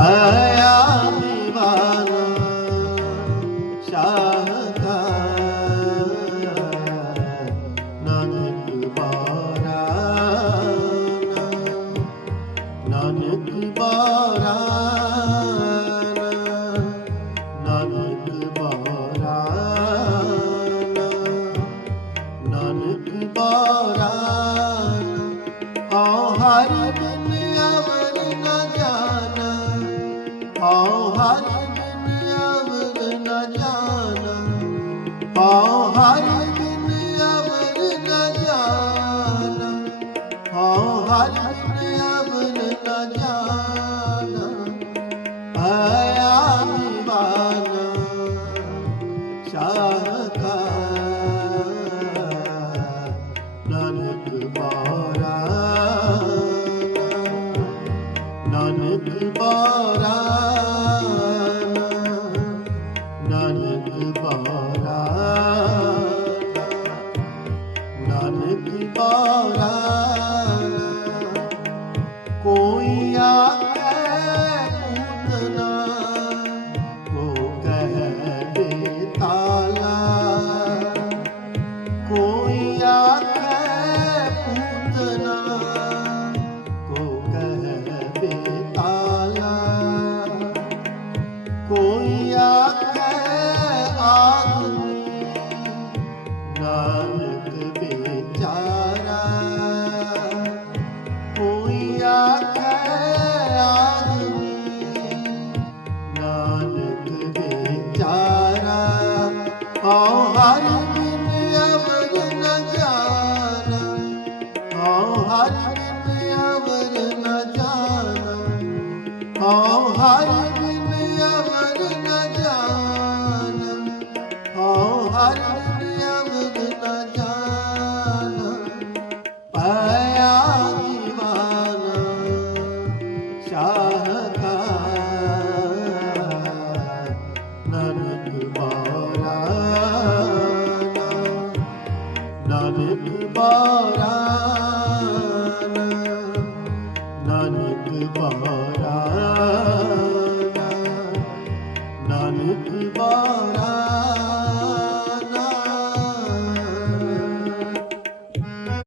ਪਾਇਆ ਦੀਵਾਨਾ ਸ਼ਾਹ ਦਾ ਨਾਨਕ ਬਾਰਾ ਨਾਨਕ ਬਾਰਾ ਹਰ ਬਿਨ ਅਵਰ ਨ ਜਾਣਾ। ਆਓ ਹਰ ਬਿਨ ਅਵਰ ਨ ਜਾਣਾ। ਆਓ ਹਰ ਬਿਨ ਅਵਰ ਨ ਜਾਣਾ। ਆਇਆ ਦੀਵਾਨਾ ਸ਼ਾਹ ਕਾ ਨਾਨਕ ਬਾਰਾ ਬਾਰਾ ਨਾਨਕ ਬਾਰਾ ਆਓ ਹਰ ਬਿਨ ਅਵਰ ਨ ਜਾਣਾ। ਆਓ ਹਰ ਬਿਨ ਅਵਰ ਨ ਜਾਣਾ। ਆਓ ਹਰ ਬਿਨ ਅਵਰ ਨ ਜਾਣਾ। ਆਓ ਹਰ para